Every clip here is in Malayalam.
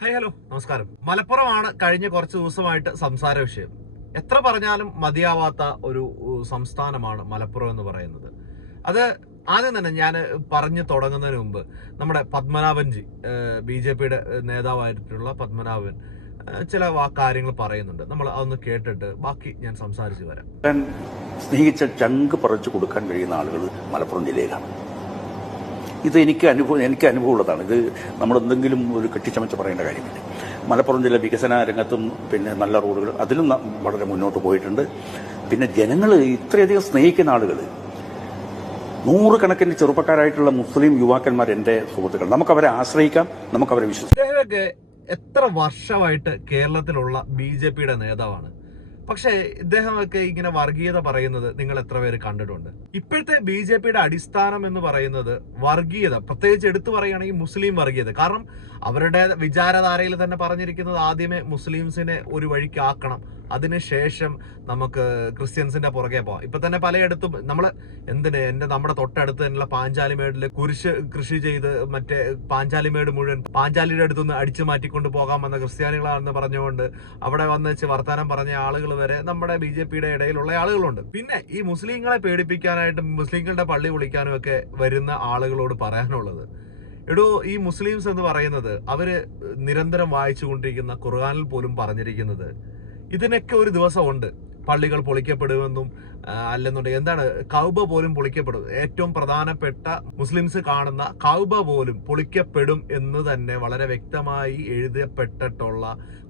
ഹായ് ഹലോ നമസ്കാരം. മലപ്പുറമാണ് കഴിഞ്ഞ കുറച്ച് ദിവസമായിട്ട് സംസാര വിഷയം. എത്ര പറഞ്ഞാലും മതിയാവാത്ത ഒരു സംസ്ഥാനമാണ് മലപ്പുറം എന്ന് പറയുന്നത്. അത് ആദ്യം തന്നെ ഞാൻ പറഞ്ഞു തുടങ്ങുന്നതിന് മുമ്പ് നമ്മുടെ പത്മനാഭൻജി ബി ജെ പിയുടെ നേതാവായിട്ടുള്ള പത്മനാഭൻ ചില കാര്യങ്ങൾ പറയുന്നുണ്ട്. നമ്മൾ അതൊന്ന് കേട്ടിട്ട് ബാക്കി ഞാൻ സംസാരിച്ചു വരാം. സ്നേഹിച്ച ചങ്ക് പറിച്ചു കൊടുക്കാൻ കഴിയുന്ന ആളുകൾ മലപ്പുറം ജില്ലയിലാണ്. ഇത് എനിക്ക് അനുഭവം എനിക്ക് അനുഭവമുള്ളതാണ്. ഇത് നമ്മൾ എന്തെങ്കിലും ഒരു കെട്ടിച്ചമച്ച് പറയേണ്ട കാര്യമില്ല. മലപ്പുറം ജില്ല വികസന രംഗത്തും പിന്നെ നല്ല റോഡുകൾ അതിലും വളരെ മുന്നോട്ട് പോയിട്ടുണ്ട്. പിന്നെ ജനങ്ങൾ ഇത്രയധികം സ്നേഹിക്കുന്ന ആളുകൾ നൂറുകണക്കിന് ചെറുപ്പക്കാരായിട്ടുള്ള മുസ്ലിം യുവാക്കന്മാർ എന്റെ സുഹൃത്തുക്കൾ. നമുക്ക് അവരെ ആശ്രയിക്കാം നമുക്ക് അവരെ വിശ്വസിക്കാം എത്ര വർഷമായിട്ട് കേരളത്തിലുള്ള ബി ജെ പിയുടെ നേതാവാണ്? പക്ഷേ ഇദ്ദേഹമൊക്കെ ഇങ്ങനെ വർഗീയത പറയുന്നത് നിങ്ങൾ എത്ര പേര് കണ്ടിട്ടുണ്ട്. ഇപ്പോഴത്തെ ബി ജെ പിയുടെ അടിസ്ഥാനം എന്ന് പറയുന്നത് വർഗീയത. പ്രത്യേകിച്ച് എടുത്തു പറയുകയാണെങ്കിൽ മുസ്ലിം വർഗീയത. കാരണം അവരുടെ വിചാരധാരയിൽ തന്നെ പറഞ്ഞിരിക്കുന്നത് ആദ്യമേ മുസ്ലിംസിനെ ഒരു വഴിക്ക് ആക്കണം അതിനുശേഷം നമുക്ക് ക്രിസ്ത്യൻസിന്റെ പുറകെ പോവാം. ഇപ്പൊ തന്നെ പലയിടത്തും നമ്മൾ എന്തിന് എന്റെ നമ്മുടെ തൊട്ടടുത്ത് തന്നെയുള്ള പാഞ്ചാലിമേടിൽ കുരിശ് കൃഷി ചെയ്ത് മറ്റേ പാഞ്ചാലിമേട് മുഴുവൻ പാഞ്ചാലിയുടെ അടുത്തുനിന്ന് അടിച്ചു മാറ്റിക്കൊണ്ട് പോകാൻ വന്ന ക്രിസ്ത്യാനികളാണെന്ന് പറഞ്ഞുകൊണ്ട് അവിടെ വന്ന് വെച്ച് വർത്താനം പറഞ്ഞ ആളുകൾ വരെ നമ്മുടെ ബി ജെ പിയുടെ ഇടയിലുള്ള ആളുകളുണ്ട്. പിന്നെ ഈ മുസ്ലിങ്ങളെ പേടിപ്പിക്കാനായിട്ട് മുസ്ലിങ്ങളുടെ പള്ളി വിളിക്കാനും ഒക്കെ വരുന്ന ആളുകളോട് പറയാനുള്ളത് എടോ ഈ മുസ്ലിംസ് എന്ന് പറയുന്നത് അവർ നിരന്തരം വായിച്ചുകൊണ്ടിരിക്കുന്ന ഖുർആാനിൽ പോലും പറഞ്ഞിരിക്കുന്നത് ഇതിനൊക്കെ ഒരു ദിവസമുണ്ട്. പള്ളികൾ പൊളിക്കപ്പെടുമെന്നും അല്ലെന്നുണ്ടെങ്കിൽ എന്താണ് കൗബ പോലും പൊളിക്കപ്പെടും. ഏറ്റവും പ്രധാനപ്പെട്ട മുസ്ലിംസ് കാണുന്ന കൗബ പോലും പൊളിക്കപ്പെടും എന്ന് തന്നെ വളരെ വ്യക്തമായി എഴുതപ്പെട്ടിട്ടുള്ള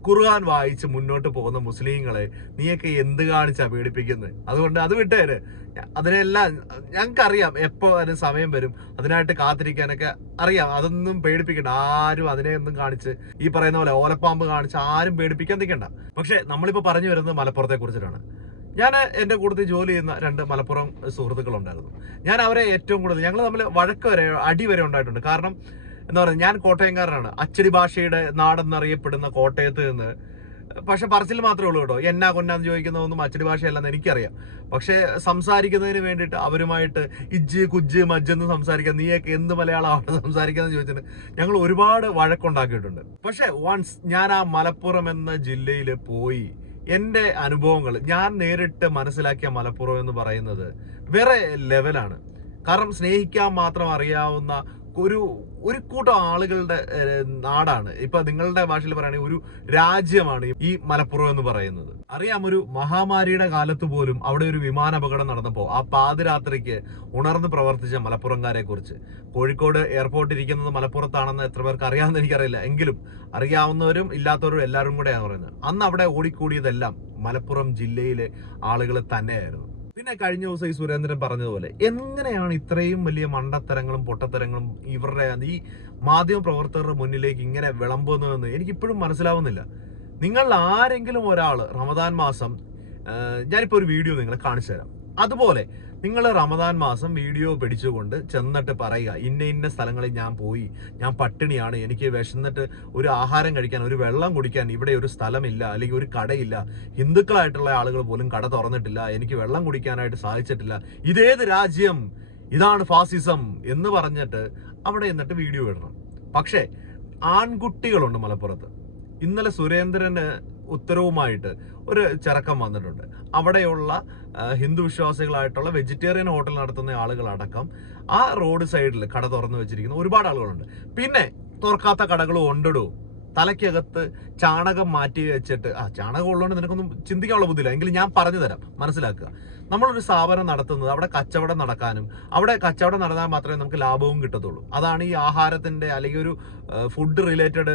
ഖുർആൻ വായിച്ച് മുന്നോട്ട് പോകുന്ന മുസ്ലിങ്ങളെ നീയൊക്കെ എന്ത് കാണിച്ചാ പേടിപ്പിക്കുന്നത് അതുകൊണ്ട് അത് വിട്ടേര്. അതിനെല്ലാം ഞങ്ങൾക്കറിയാം എപ്പോൾ അതിന് സമയം വരും. അതിനായിട്ട് കാത്തിരിക്കാനൊക്കെ അറിയാം. അതൊന്നും പേടിപ്പിക്കണ്ട. ആരും അതിനെ ഒന്നും കാണിച്ച് ഈ പറയുന്ന പോലെ ഓലപ്പാമ്പ് കാണിച്ച് ആരും പേടിപ്പിക്കാൻ നിൽക്കണ്ട. പക്ഷെ നമ്മളിപ്പോൾ പറഞ്ഞു വരുന്നത് മലപ്പുറത്തെ കുറിച്ചിട്ടാണ് ഞാൻ എന്റെ കൂട്ടത്തിൽ ജോലി ചെയ്യുന്ന രണ്ട് മലപ്പുറം സുഹൃത്തുക്കളുണ്ടായിരുന്നു. ഞാൻ അവരെ ഏറ്റവും കൂടുതൽ ഞങ്ങൾ തമ്മിൽ വഴക്ക് വരെ അടി വരെ ഉണ്ടായിട്ടുണ്ട്. കാരണം എന്താ പറയുക ഞാൻ കോട്ടയംകാരനാണ്. അച്ചടി ഭാഷയുടെ നാടെന്നറിയപ്പെടുന്ന കോട്ടയത്ത് നിന്ന് പക്ഷെ പറച്ചിൽ മാത്രമേ ഉള്ളൂ കേട്ടോ. എന്നാ കൊന്നാന്ന് ചോദിക്കുന്നതൊന്നും അച്ചടി ഭാഷയല്ലെന്ന് എനിക്കറിയാം. പക്ഷെ സംസാരിക്കുന്നതിന് വേണ്ടിയിട്ട് അവരുമായിട്ട് ഇജ്ജ് കുജ്ജ് മജ്ജെന്ന് സംസാരിക്കാൻ നീയൊക്കെ എന്ത് മലയാളമാണ് സംസാരിക്കാന്ന് ചോദിച്ചിട്ട് ഞങ്ങൾ ഒരുപാട് വഴക്കുണ്ടാക്കിയിട്ടുണ്ട്. പക്ഷെ വൺസ് ഞാൻ ആ മലപ്പുറം എന്ന ജില്ലയിൽ പോയി എന്റെ അനുഭവങ്ങൾ ഞാൻ നേരിട്ട് മനസ്സിലാക്കിയ മലപ്പുറം എന്ന് പറയുന്നത് വേറെ ലെവലാണ് കാരണം സ്നേഹിക്കാൻ മാത്രം അറിയാവുന്ന ഒരു ഒരു കൂട്ടം ആളുകളുടെ നാടാണ്. ഇപ്പൊ നിങ്ങളുടെ ഭാഷയിൽ പറയുകയാണെങ്കിൽ ഒരു രാജ്യമാണ് ഈ മലപ്പുറം എന്ന് പറയുന്നത്. അറിയാം ഒരു മഹാമാരിയുടെ കാലത്ത് പോലും അവിടെ ഒരു വിമാന അപകടം നടന്നപ്പോൾ ആ പാതിരാത്രിക്ക് ഉണർന്ന് പ്രവർത്തിച്ച മലപ്പുറംകാരെ കുറിച്ച്. കോഴിക്കോട് എയർപോർട്ട് ഇരിക്കുന്നത് മലപ്പുറത്താണെന്ന് എത്ര പേർക്ക് അറിയാമെന്ന് എനിക്കറിയില്ല. എങ്കിലും അറിയാവുന്നവരും ഇല്ലാത്തവരും എല്ലാവരും കൂടെയാണ് പറയുന്നത്. അന്ന് അവിടെ ഓടിക്കൂടിയതെല്ലാം മലപ്പുറം ജില്ലയിലെ ആളുകൾ തന്നെയായിരുന്നു. പിന്നെ കഴിഞ്ഞ ദിവസം ഈ സുരേന്ദ്രൻ പറഞ്ഞതുപോലെ എങ്ങനെയാണ് ഇത്രയും വലിയ മണ്ടത്തരങ്ങളും പൊട്ടത്തരങ്ങളും ഇവരുടെ ഈ മാധ്യമ പ്രവർത്തകരുടെ മുന്നിലേക്ക് ഇങ്ങനെ വിളമ്പുന്നതെന്ന് എനിക്കിപ്പോഴും മനസ്സിലാവുന്നില്ല. നിങ്ങൾ ആരെങ്കിലും ഒരാൾ റമദാൻ മാസം ഞാനിപ്പോൾ ഒരു വീഡിയോ നിങ്ങളെ കാണിച്ചു തരാം അതുപോലെ നിങ്ങൾ റമദാൻ മാസം വീഡിയോ പിടിച്ചുകൊണ്ട് ചെന്നിട്ട് പറയുക ഇന്ന ഇന്ന സ്ഥലങ്ങളിൽ ഞാൻ പോയി ഞാൻ പട്ടിണിയാണ് എനിക്ക് വിശന്നിട്ട് ഒരു ആഹാരം കഴിക്കാൻ ഒരു വെള്ളം കുടിക്കാൻ ഇവിടെ ഒരു സ്ഥലമില്ല അല്ലെങ്കിൽ ഒരു കടയില്ല ഹിന്ദുക്കളായിട്ടുള്ള ആളുകൾ പോലും കട തുറന്നിട്ടില്ല എനിക്ക് വെള്ളം കുടിക്കാനായിട്ട് സാധിച്ചിട്ടില്ല ഇതേത് രാജ്യം ഇതാണ് ഫാസിസം എന്ന് പറഞ്ഞിട്ട് അവിടെ എന്നിട്ട് വീഡിയോ ഇടണം. പക്ഷേ ആൺകുട്ടികളുണ്ട് മലപ്പുറത്ത്. ഇന്നലെ സുരേന്ദ്രന് ഉത്തരവുമായിട്ട് ഒരു ചരക്കം വന്നിട്ടുണ്ട്. അവിടെയുള്ള ഹിന്ദു വിശ്വാസികളായിട്ടുള്ള വെജിറ്റേറിയൻ ഹോട്ടൽ നടത്തുന്ന ആളുകളടക്കം ആ റോഡ് സൈഡിൽ കട തുറന്നു വെച്ചിരിക്കുന്ന ഒരുപാട് ആളുകളുണ്ട്. പിന്നെ തുറക്കാത്ത കടകളും ഉണ്ടടോ? തലയ്ക്കകത്ത് ചാണകം മാറ്റി വെച്ചിട്ട് ആ ചാണകം ഉള്ളതുകൊണ്ട് നിനക്കൊന്നും ചിന്തിക്കാനുള്ള ബുദ്ധിയില്ല. എങ്കിലും ഞാൻ പറഞ്ഞു തരാം മനസ്സിലാക്കുക. നമ്മളൊരു സ്ഥാപനം നടത്തുന്നത് അവിടെ കച്ചവടം നടക്കാനും അവിടെ കച്ചവടം നടന്നാൽ മാത്രമേ നമുക്ക് ലാഭവും കിട്ടത്തുള്ളൂ. അതാണ് ഈ ആഹാരത്തിന്റെ അല്ലെങ്കിൽ ഒരു ഫുഡ് റിലേറ്റഡ്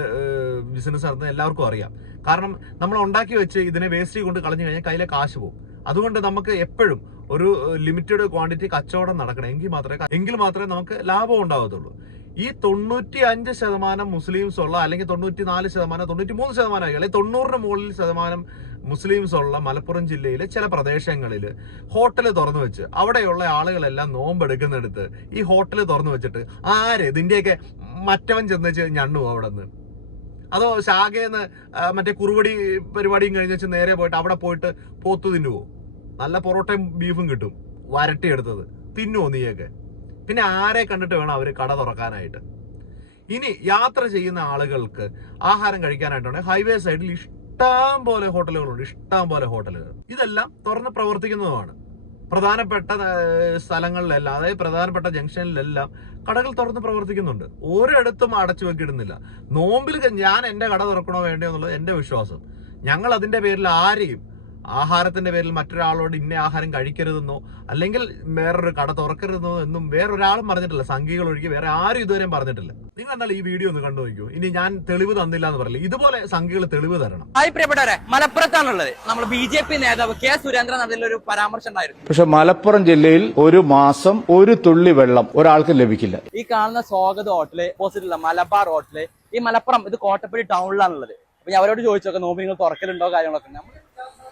ബിസിനസ് നടത്തുന്ന എല്ലാവർക്കും അറിയാം. കാരണം നമ്മൾ ഉണ്ടാക്കി വെച്ച് ഇതിനെ വേസ്റ്റ് കൊണ്ട് കളഞ്ഞു കഴിഞ്ഞാൽ കയ്യിലെ കാശ് പോകും. അതുകൊണ്ട് നമുക്ക് എപ്പോഴും ഒരു ലിമിറ്റഡ് ക്വാണ്ടിറ്റി കച്ചവടം നടക്കണം. എങ്കിൽ മാത്രമേ എങ്കിൽ മാത്രമേ നമുക്ക് ലാഭം ഉണ്ടാകത്തുള്ളൂ ഈ തൊണ്ണൂറ്റി അഞ്ച് ശതമാനം മുസ്ലിംസ് ഉള്ള അല്ലെങ്കിൽ തൊണ്ണൂറ്റി നാല് ശതമാനം തൊണ്ണൂറ്റി മൂന്ന് ശതമാനം അല്ലെങ്കിൽ തൊണ്ണൂറിന് മുകളിൽ ശതമാനം മുസ്ലിംസ് ഉള്ള മലപ്പുറം ജില്ലയിലെ ചില പ്രദേശങ്ങളിൽ ഹോട്ടൽ തുറന്നു വെച്ച് അവിടെയുള്ള ആളുകളെല്ലാം നോമ്പെടുക്കുന്നെടുത്ത് ഈ ഹോട്ടൽ തുറന്നു വെച്ചിട്ട് ആര് ഇതിന്റെയൊക്കെ മറ്റവൻ ചെന്ന് ഞണ്ണു അവിടെ നിന്ന് അതോ ശാഖയെന്ന് മറ്റേ കുറുവടി പരിപാടിയും കഴിഞ്ഞ് വെച്ച് നേരെ പോയിട്ട് അവിടെ പോയിട്ട് പോത്തു തിന്നുവോ? നല്ല പൊറോട്ടയും ബീഫും കിട്ടും വരട്ടിയെടുത്തത്. തിന്നുവോ നീയൊക്കെ? പിന്നെ ആരെ കണ്ടിട്ട് വേണം അവർ കട തുറക്കാനായിട്ട്? ഇനി യാത്ര ചെയ്യുന്ന ആളുകൾക്ക് ആഹാരം കഴിക്കാനായിട്ടാണ് ഹൈവേ സൈഡിൽ ഇഷ്ടം പോലെ ഹോട്ടലുകളുണ്ട്. ഇഷ്ടം പോലെ ഹോട്ടലുകൾ. ഇതെല്ലാം തുറന്ന് പ്രവർത്തിക്കുന്നതുമാണ്. പ്രധാനപ്പെട്ട സ്ഥലങ്ങളിലെല്ലാം അതായത് പ്രധാനപ്പെട്ട ജംഗ്ഷനിലെല്ലാം കടകൾ തുറന്ന് പ്രവർത്തിക്കുന്നുണ്ട്. ഒരിടത്തും അടച്ചു വെക്കിടുന്നില്ല. നോമ്പിൽ ഞാൻ എന്റെ കട തുറക്കണോ വേണ്ടയോ എന്നുള്ളത് എന്റെ വിശ്വാസം. ഞങ്ങൾ അതിന്റെ പേരിൽ ആരെയും ആഹാരത്തിന്റെ പേരിൽ മറ്റൊരാളോട് ഇന്ന ആഹാരം കഴിക്കരുതെന്നോ അല്ലെങ്കിൽ വേറൊരു കട തുറക്കരുതെന്നോ എന്നും വേറൊരാളും പറഞ്ഞിട്ടില്ല. സംഘികൾ ഒഴികെ വേറെ ആരും ഇതുവരെയും പറഞ്ഞിട്ടില്ല. നിങ്ങൾ എന്നാൽ ഈ വീഡിയോ ഒന്ന് കണ്ടു നോക്കൂ. ഇനി ഞാൻ തെളിവ് തന്നില്ല എന്ന് പറയില്ല. ഇതുപോലെ സംഘികൾ തെളിവ് തരണം. ഹായ് പ്രിയപ്പെട്ടവരെ മലപ്പുറത്താണുള്ളത്. നമ്മൾ ബി ജെ പി നേതാവ് കെ സുരേന്ദ്രൻ അതിലൊരു പരാമർശം ഉണ്ടായിരുന്നു. പക്ഷെ മലപ്പുറം ജില്ലയിൽ ഒരു മാസം ഒരു തുള്ളി വെള്ളം ഒരാൾക്ക് ലഭിക്കില്ല. ഈ കാണുന്ന സ്വാഗത ഹോട്ടൽ ഓപ്പോസിറ്റുള്ള മലബാർ ഹോട്ടൽ ഈ മലപ്പുറം ഇത് കോട്ടപ്പള്ളി ടൗണിലാണുള്ളത് അപ്പൊ ഞാൻ അവരോട് ചോദിച്ചോക്കെ നോമ്പ് നിങ്ങൾ തുറക്കലുണ്ടോ കാര്യങ്ങളൊക്കെ? നമ്മൾ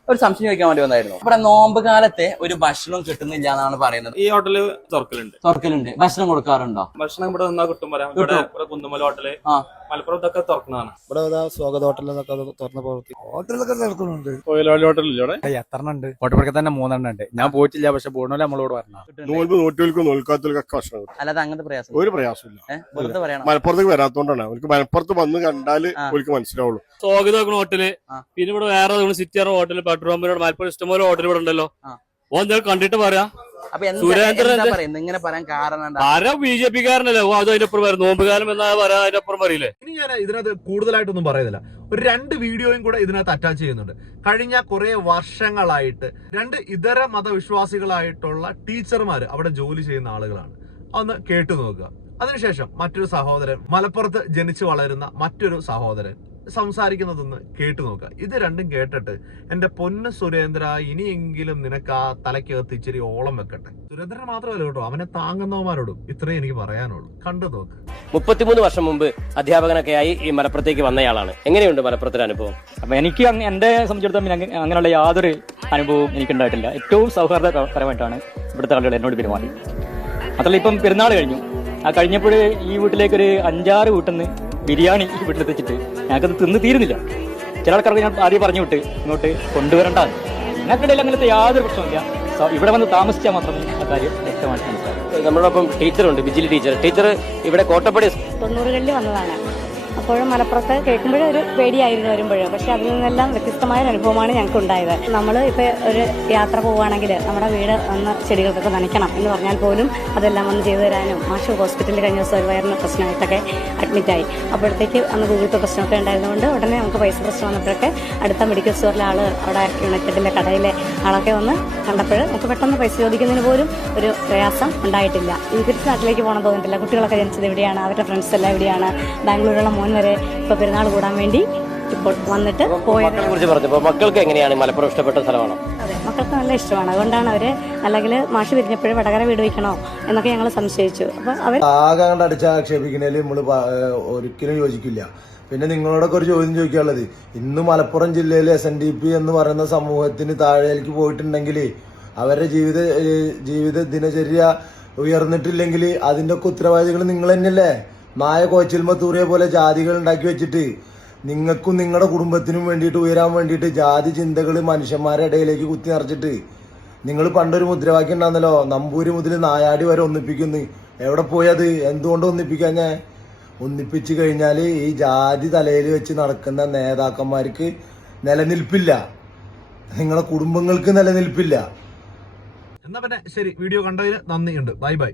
ഒരു സംശയം ചോദിക്കാൻ വേണ്ടി വന്നായിരുന്നു. ഇവിടെ നോമ്പ് കാലത്തെ ഒരു ഭക്ഷണം കിട്ടുന്നില്ല എന്നാണ് പറയുന്നത്. ഈ ഹോട്ടലിൽ തുറക്കലുണ്ട്. തുറക്കലുണ്ട്. ഭക്ഷണം കൊടുക്കാറുണ്ടോ? ഭക്ഷണം ഇവിടെ നിന്നാ കിട്ടും കുന്നുമല ഹോട്ടൽ. ആ. മലപ്പുറം ഇതൊക്കെ തുറക്കുന്നതാണ്. ഇവിടെ സ്വാഗത ഹോട്ടലിലൊക്കെ തുറന്ന പ്രവൃത്തി ഹോട്ടലൊക്കെ തുറക്കുന്നുണ്ട്. കോയിലോളി ഹോട്ടലില്ല അവിടെ? എത്ര ഉണ്ട് കോട്ടപ്പുറത്ത് തന്നെ മൂന്നെണ്ണം ഉണ്ട്. ഞാൻ പോയിട്ടില്ല പക്ഷെ പോണോലെ നമ്മളോട് പറഞ്ഞു നോറ്റുകൾക്കും നോൽക്കാത്തവർക്കൊക്കെ ഭക്ഷണം കിട്ടും അല്ലാതെ അങ്ങനത്തെ പ്രയാസം. ഒരു പ്രയാസമില്ല മലപ്പുറത്തേക്ക് വരാത്തോണ്ടാണ്. അവർക്ക് മലപ്പുറത്ത് വന്ന് കണ്ടാൽ. അവർക്ക് മനസ്സിലാവുള്ളൂ. സ്വാഗത ഹോട്ടൽ പിന്നെ ഇവിടെ വേറെ സിറ്റി ഹോട്ടൽ പെട്രോൾ പമ്പിനോട് മലപ്പുറം ഇഷ്ടംപോലെ ഹോട്ടൽ ഇവിടെ ഉണ്ടല്ലോ. ഓ എന്തായാലും കണ്ടിട്ട് പറയാ. അപ്പൊ എന്താ സുരേന്ദ്രൻ എന്താ പറയുന്നത് ഇങ്ങനെ പറയാൻ കാരണം എന്താ? ആരാ ബി ജെ പി ഓ അത് അതിന്റെ അപ്പുറം വരും നോമ്പുകാലം എന്നാ പറയാ പറയില്ലേ? ഇനി ഞാൻ ഇതിനകത്ത് കൂടുതലായിട്ടൊന്നും പറയുന്നില്ല. ഒരു രണ്ട് വീഡിയോയും കൂടെ ഇതിനകത്ത് അറ്റാച്ച് ചെയ്യുന്നുണ്ട്. കഴിഞ്ഞ കുറെ വർഷങ്ങളായിട്ട് രണ്ട് ഇതര മതവിശ്വാസികളായിട്ടുള്ള ടീച്ചർമാര് അവിടെ ജോലി ചെയ്യുന്ന ആളുകളാണ്. ഒന്ന് കേട്ടു നോക്കുക. അതിനുശേഷം മറ്റൊരു സഹോദരൻ മലപ്പുറത്ത് ജനിച്ചു വളരുന്ന മറ്റൊരു സഹോദരൻ സംസാരിക്കുന്നതൊന്ന് കേട്ടു നോക്കുക ഇത് രണ്ടും കേട്ടിട്ട് എന്റെ പൊന്ന് സുരേന്ദ്ര ഇനിയെങ്കിലും നിനക്ക് ആ തലയ്ക്കകത്ത് ഇച്ചിരി ഓളം വെക്കട്ടെ. സുരേന്ദ്രൻ മാത്രമല്ല കേട്ടോ അവനെ താങ്ങുന്നവന്മാരോടും ഇത്രയും എനിക്ക് പറയാനുള്ളൂ. കണ്ടു നോക്ക്. മുപ്പത്തിമൂന്ന് വർഷം മുമ്പ് അധ്യാപകനൊക്കെ ആയി ഈ മലപ്പുറത്തേക്ക് വന്നയാളാണ്. എങ്ങനെയുണ്ട് മലപ്പുറത്തിന്റെ അനുഭവം? അപ്പൊ എനിക്ക് എന്റെ സംബന്ധിച്ചിടത്തോളം അങ്ങനെയുള്ള യാതൊരു അനുഭവവും എനിക്കുണ്ടായിട്ടില്ല. ഏറ്റവും സൗഹാർദ്ദപരമായിട്ടാണ് ഇവിടുത്തെ ആളുകൾ എന്നോട് പെരുമാറി അതല്ല ഇപ്പം പെരുന്നാൾ കഴിഞ്ഞു. ആ കഴിഞ്ഞപ്പോഴേ ഈ വീട്ടിലേക്ക് ഒരു അഞ്ചാറ് വീട്ടിൽ നിന്ന് ബിരിയാണി വീട്ടിലെത്തിച്ചിട്ട് ഞങ്ങൾക്കത് തിന്ന് തീരുന്നില്ല. ചില ആൾക്കാർക്ക് ഞാൻ ആദ്യം പറഞ്ഞു വിട്ട് ഇങ്ങോട്ട് കൊണ്ടുവരണ്ട. ഞങ്ങൾക്കിടയിൽ അങ്ങനത്തെ യാതൊരു പ്രശ്നമില്ല ഇവിടെ വന്ന് താമസിച്ചാൽ മാത്രമേ ആ കാര്യം വ്യക്തമായിട്ട് മനസ്സിലാവും. നമ്മളോടൊപ്പം ടീച്ചറുണ്ട് ബിജിലി ടീച്ചർ. ടീച്ചർ ഇവിടെ കോട്ടപ്പടി തൊണ്ണൂറുകളിൽ വന്നതാണ്. അപ്പോഴും മലപ്പുറത്ത് കേൾക്കുമ്പോഴേ ഒരു പേടിയായിരുന്നു വരുമ്പോഴും. പക്ഷെ അതിൽ നിന്നെല്ലാം വ്യത്യസ്തമായ ഒരു അനുഭവമാണ് ഞങ്ങൾക്ക് ഉണ്ടായത് നമ്മൾ ഇപ്പോൾ ഒരു യാത്ര പോവുകയാണെങ്കിൽ നമ്മുടെ വീട് ഒന്ന് ചെടികൾക്കൊക്കെ നനയ്ക്കണം എന്ന് പറഞ്ഞാൽ പോലും അതെല്ലാം വന്ന് ചെയ്തു തരാനും മാഷ് ഹോസ്പിറ്റലിൽ കഴിഞ്ഞ ദിവസം ഒരു വയറിന് പ്രശ്നമായിട്ടൊക്കെ അഡ്മിറ്റായി അപ്പോഴത്തേക്ക് അന്ന് ഗൂഗിൾ പേ പ്രശ്നമൊക്കെ ഉണ്ടായിരുന്നുകൊണ്ട് ഉടനെ നമുക്ക് പൈസ പ്രശ്നം വന്നപ്പോഴൊക്കെ അടുത്ത മെഡിക്കൽ സ്റ്റോറിലെ ആൾ അവിടെ യുണൈറ്റഡിലെ കടയിലെ ആളൊക്കെ വന്ന് കണ്ടപ്പോൾ നമുക്ക് പെട്ടെന്ന് പൈസ ചോദിക്കുന്നതിന് പോലും ഒരു പ്രയാസം ഉണ്ടായിട്ടില്ല. തിരിച്ച് നാട്ടിലേക്ക് പോകണം തോന്നിയിട്ടില്ല. കുട്ടികളൊക്കെ ജനിച്ചത് എവിടെയാണ് അവരുടെ ഫ്രണ്ട്സ് എല്ലാം എവിടെയാണ് ബാംഗ്ലൂരിലുള്ള മോൻ വരെ ഇപ്പോൾ പെരുന്നാൾ കൂടാൻ വേണ്ടി ഇപ്പോൾ വന്നിട്ട് പോയത് മക്കളെ കുറിച്ച് പറഞ്ഞപ്പോൾ മക്കൾക്ക് എങ്ങനെയാണ് മലപ്പുറം ഇഷ്ടപ്പെട്ട സ്ഥലമാണോ? അതെ മക്കൾക്ക് നല്ല ഇഷ്ടമാണ്. അതുകൊണ്ടാണ് അവർ അല്ലെങ്കിൽ മാഷ് പിരിഞ്ഞപ്പോഴും വടകര വീട് വയ്ക്കണോ എന്നൊക്കെ ഞങ്ങൾ സംശയിച്ചു. അപ്പോൾ അവർ ആകെ കണ്ട് അടിച്ചാക്ഷേപിക്കുന്നതിൽ നമ്മൾ ഒരിക്കലും യോജിക്കില്ല. പിന്നെ നിങ്ങളോടൊക്കെ ഒരു ചോദ്യം ചോദിക്കാനുള്ളത് ഇന്ന് മലപ്പുറം ജില്ലയിലെ എസ് എൻ ഡി പി എന്ന് പറയുന്ന സമൂഹത്തിന് താഴേക്ക് പോയിട്ടുണ്ടെങ്കിൽ അവരുടെ ജീവിത ഏഹ് ജീവിത ദിനചര്യ ഉയർന്നിട്ടില്ലെങ്കിൽ അതിന്റെ ഒക്കെ ഉത്തരവാദികൾ നിങ്ങൾ തന്നെയല്ലേ നായ കോച്ചിൽമ തൂറിയ പോലെ ജാതികൾ ഉണ്ടാക്കി വെച്ചിട്ട് നിങ്ങൾക്കും നിങ്ങളുടെ കുടുംബത്തിനും വേണ്ടിയിട്ട് ഉയരാൻ വേണ്ടിയിട്ട് ജാതി ചിന്തകൾ മനുഷ്യന്മാരുടെ ഇടയിലേക്ക് കുത്തി നിറച്ചിട്ട് നിങ്ങൾ പണ്ടൊരു മുദ്രാവാക്യം ഉണ്ടാകുന്നല്ലോ നമ്പൂരി മുതൽ നായാടി വരെ ഒന്നിപ്പിക്കുന്നു. എവിടെ പോയത്? എന്തുകൊണ്ട് ഒന്നിപ്പിക്കാൻ ഞാൻ? ഒന്നിപ്പിച്ചു കഴിഞ്ഞാൽ ഈ ജാതി തലയിൽ വെച്ച് നടക്കുന്ന നേതാക്കന്മാർക്ക് നിലനിൽപ്പില്ല. നിങ്ങളെ കുടുംബങ്ങൾക്ക് നിലനിൽപ്പില്ല. എന്നാ പിന്നെ ശരി വീഡിയോ കണ്ടതിന് നന്ദിയുണ്ട്. Bye bye.